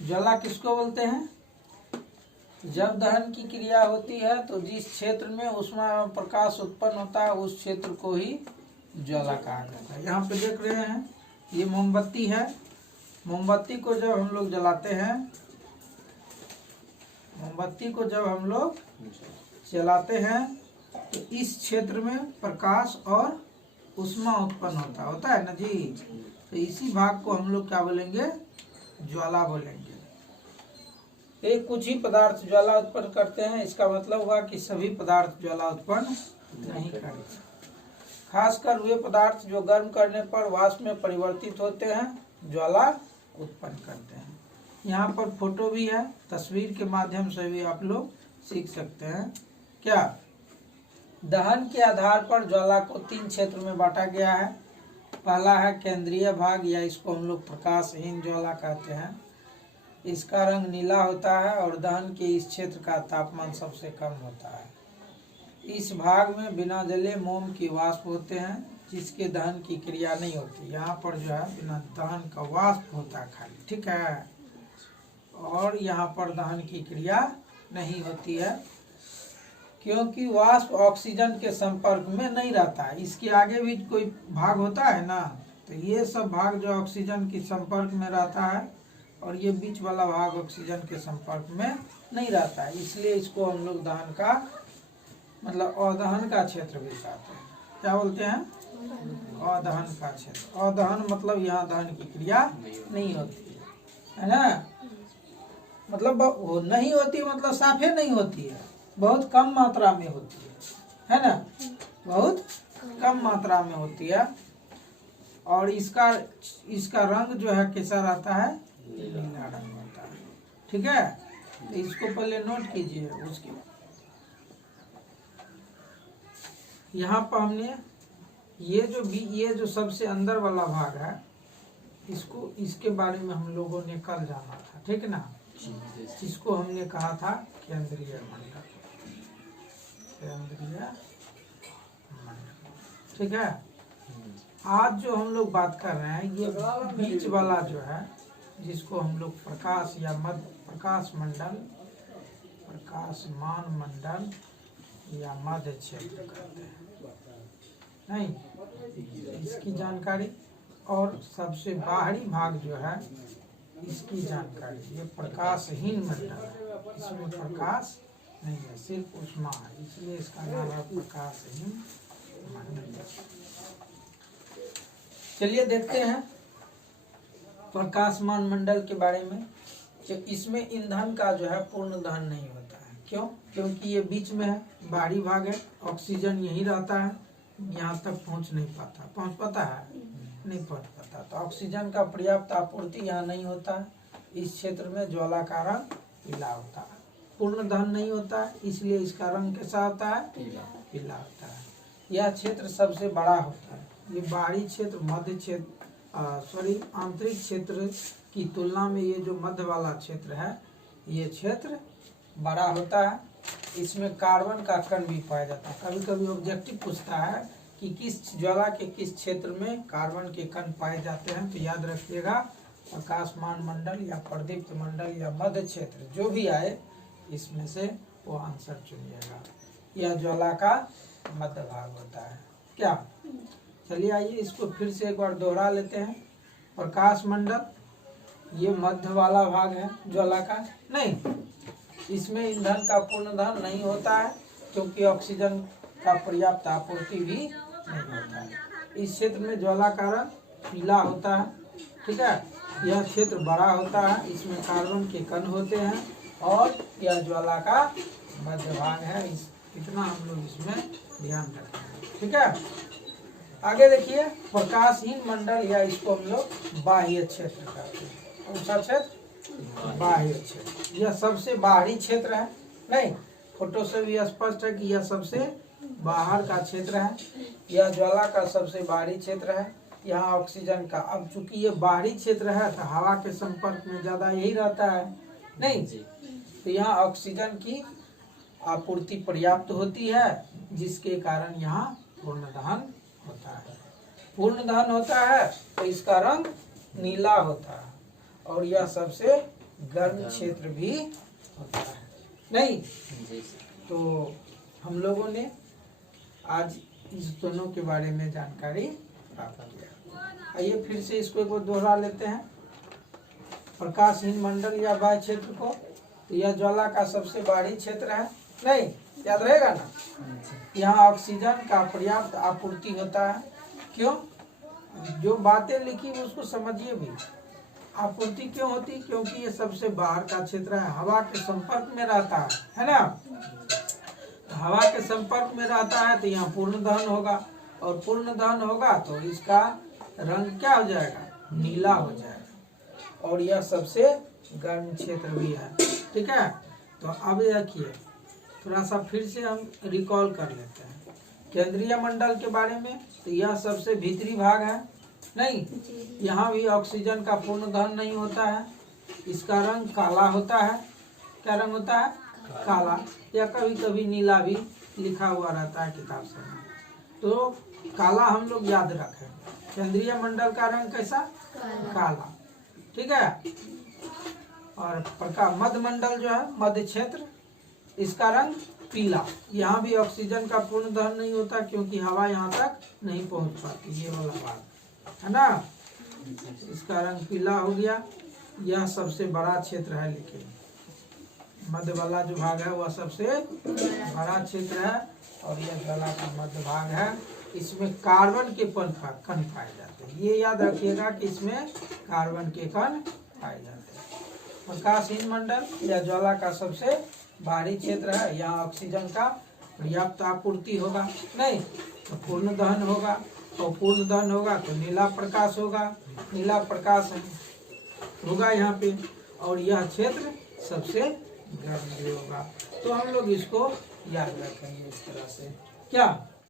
ज्वाला किसको बोलते हैं? जब दहन की क्रिया होती है तो जिस क्षेत्र में ऊष्मा एवं प्रकाश उत्पन्न होता है उस क्षेत्र को ही ज्वाला कहा जाता है। यहाँ पे देख रहे हैं ये मोमबत्ती है। मोमबत्ती को जब हम लोग जलाते हैं, मोमबत्ती को जब हम लोग जलाते हैं तो इस क्षेत्र में प्रकाश और ऊष्मा उत्पन्न होता है ना जी। तो इसी भाग को हम लोग क्या बोलेंगे? ज्वाला बोलेंगे। एक कुछ ही पदार्थ ज्वाला उत्पन्न करते हैं, इसका मतलब हुआ कि सभी पदार्थ ज्वाला उत्पन्न नहीं करते। खासकर वे पदार्थ जो गर्म करने पर वाष्प में परिवर्तित होते हैं ज्वाला उत्पन्न करते हैं। यहाँ पर फोटो भी है, तस्वीर के माध्यम से भी आप लोग सीख सकते हैं। क्या दहन के आधार पर ज्वाला को 3 क्षेत्र में बांटा गया है। पहला है केंद्रीय भाग, या इसको हम लोग प्रकाशहीन ज्वाला कहते हैं। इसका रंग नीला होता है और दहन के इस क्षेत्र का तापमान सबसे कम होता है। इस भाग में बिना जले मोम के वाष्प होते हैं जिसके दहन की क्रिया नहीं होती। यहाँ पर जो है बिना दहन का वाष्प होता है खाली, ठीक है, और यहाँ पर दहन की क्रिया नहीं होती है क्योंकि वाष्प ऑक्सीजन के संपर्क में नहीं रहता है। इसके आगे भी कोई भाग होता है ना, तो ये सब भाग जो ऑक्सीजन के संपर्क में रहता है और ये बीच वाला भाग ऑक्सीजन के संपर्क में नहीं रहता है, इसलिए इसको हम लोग दहन का मतलब अदहन का क्षेत्र भी कहते हैं। क्या बोलते हैं? अदहन का क्षेत्र। अदहन मतलब यहाँ दहन की क्रिया नहीं होती है ना, मतलब वो नहीं होती मतलब साफे नहीं होती है, बहुत कम मात्रा में होती है ना, बहुत कम मात्रा में होती है। और इसका रंग जो है कैसा रहता है? नीला रंग होता है, ठीक है। तो इसको पहले नोट कीजिए। उसके यहाँ पर हमने ये जो सबसे अंदर वाला भाग है इसके बारे में हम लोगों ने कल जाना था, ठीक ना। इसको हमने कहा था केंद्रीय मंडल, केंद्रीय मंडल, ठीक है। आज जो हम लोग बात कर रहे हैं ये बीच वाला जो है जिसको हम लोग प्रकाश या मध्य प्रकाश मंडल, प्रकाशमान मंडल या मध्य क्षेत्र कहते हैं, नहीं, इसकी जानकारी। और सबसे बाहरी भाग जो है इसकी जानकारी। ये प्रकाशहीन मंडल है, इसमें प्रकाश नहीं है, सिर्फ ऊष्मा है, इसलिए इसका नाम है प्रकाशहीन मंडल। चलिए देखते हैं प्रकाशमान मंडल के बारे में। इसमें ईंधन का जो है पूर्ण दहन नहीं होता है। क्यों? क्योंकि ये बीच में है, बाहरी भाग है, ऑक्सीजन यही रहता है, यहाँ तक पहुँच नहीं पाता। पहुँच पाता है? नहीं पहुँच पाता। तो ऑक्सीजन का पर्याप्त आपूर्ति यहाँ नहीं होता है। इस क्षेत्र में ज्वाला का रंग पीला होता है, पूर्ण दहन नहीं होता है, इसलिए इसका रंग कैसा होता है? पीला होता है। यह क्षेत्र सबसे बड़ा होता है। ये बाहरी क्षेत्र मध्य क्षेत्र आंतरिक क्षेत्र की तुलना में ये जो मध्य वाला क्षेत्र है ये क्षेत्र बड़ा होता है। इसमें कार्बन का कण भी पाया जाता है। कभी कभी ऑब्जेक्टिव पूछता है कि किस ज्वाला के किस क्षेत्र में कार्बन के कण पाए जाते हैं, तो याद रखिएगा प्रकाशमान मंडल या प्रदीप्त मंडल या मध्य क्षेत्र जो भी आए इसमें से वो आंसर चुनिएगा। यह ज्वाला का मध्य भाग होता है। क्या? चलिए आइए इसको फिर से एक बार दोहरा लेते हैं। प्रकाश मंडल ये मध्य वाला भाग है ज्वाला का, नहीं, इसमें ईंधन का पूर्ण दहन नहीं होता है क्योंकि ऑक्सीजन का पर्याप्त आपूर्ति भी नहीं होता है। इस क्षेत्र में ज्वाला का रंग पीला होता है, ठीक है। यह क्षेत्र बड़ा होता है, इसमें कार्बन के कण होते हैं और यह ज्वाला का मध्य भाग है। इतना हम लोग इसमें ध्यान रखेंगे, ठीक है। आगे देखिए प्रकाशहीन मंडल या इसको हम लोग बाह्य क्षेत्र कहते हैं। कौन सा क्षेत्र? बाह्य क्षेत्र। यह सबसे बाहरी क्षेत्र है, नहीं, फोटो से भी स्पष्ट है कि यह सबसे बाहर का क्षेत्र है। यह ज्वाला का सबसे बाहरी क्षेत्र है। यहाँ ऑक्सीजन का, अब चूंकि ये बाहरी क्षेत्र है तो हवा के संपर्क में ज्यादा यही रहता है, नहीं, तो यहाँ ऑक्सीजन की आपूर्ति पर्याप्त होती है जिसके कारण यहाँ पूर्ण दहन होता है। पूर्ण दहन होता है तो इसका रंग नीला होता है और यह सबसे गर्म क्षेत्र भी होता है, नहीं? तो हम लोगों ने आज इस दोनों के बारे में जानकारी प्राप्त किया। आइए फिर से इसको एक बार दोहरा लेते हैं। प्रकाशहीन मंडल या बाह्य क्षेत्र को, तो यह ज्वाला का सबसे बाहरी क्षेत्र है, नहीं? याद रहेगा ना? यहाँ ऑक्सीजन का पर्याप्त आपूर्ति होता है। क्यों? जो बातें लिखी उसको समझिए भी। आपूर्ति क्यों होती? क्योंकि ये सबसे बाहर का क्षेत्र है, हवा के संपर्क में रहता है ना? तो हवा के संपर्क में रहता है तो यहाँ पूर्ण दहन होगा, और पूर्ण दहन होगा तो इसका रंग क्या हो जाएगा? नीला हो जाएगा, और यह सबसे गर्म क्षेत्र भी है। ठीक है, तो अब देखिए थोड़ा सा फिर से हम रिकॉल कर लेते हैं केंद्रीय मंडल के बारे में। तो यह सबसे भीतरी भाग है, नहीं? यहाँ भी ऑक्सीजन का पूर्ण दहन नहीं होता है, इसका रंग काला होता है। क्या रंग होता है? काला, या कभी कभी नीला भी लिखा हुआ रहता है किताब से। तो काला हम लोग याद रखें। केंद्रीय मंडल का रंग कैसा? काला। ठीक है, और मध्य मंडल जो है, मध्य क्षेत्र, इसका रंग पीला। यहाँ भी ऑक्सीजन का पूर्ण दहन नहीं होता क्योंकि हवा यहाँ तक नहीं पहुँच पाती, ये वाला भाग है ना? इसका रंग पीला हो गया। यह सबसे बड़ा क्षेत्र है, लेकिन मध्य वाला जो भाग है वह सबसे बड़ा क्षेत्र है, और यह ज्वाला का मध्य भाग है। इसमें कार्बन के कण पाए जाते हैं। ये याद रखिएगा कि इसमें कार्बन के कण पाए जाते हैं। प्रकाशहीन मंडल या ज्वाला का सबसे बाहरी क्षेत्र है, यहाँ ऑक्सीजन का पर्याप्त आपूर्ति होगा, नहीं? तो पूर्ण दहन होगा, और पूर्ण दहन होगा तो नीला प्रकाश होगा, नीला प्रकाश होगा यहाँ पे, और यह क्षेत्र सबसे गर्म भी होगा। तो हम लोग इसको याद रखेंगे इस तरह से। क्या?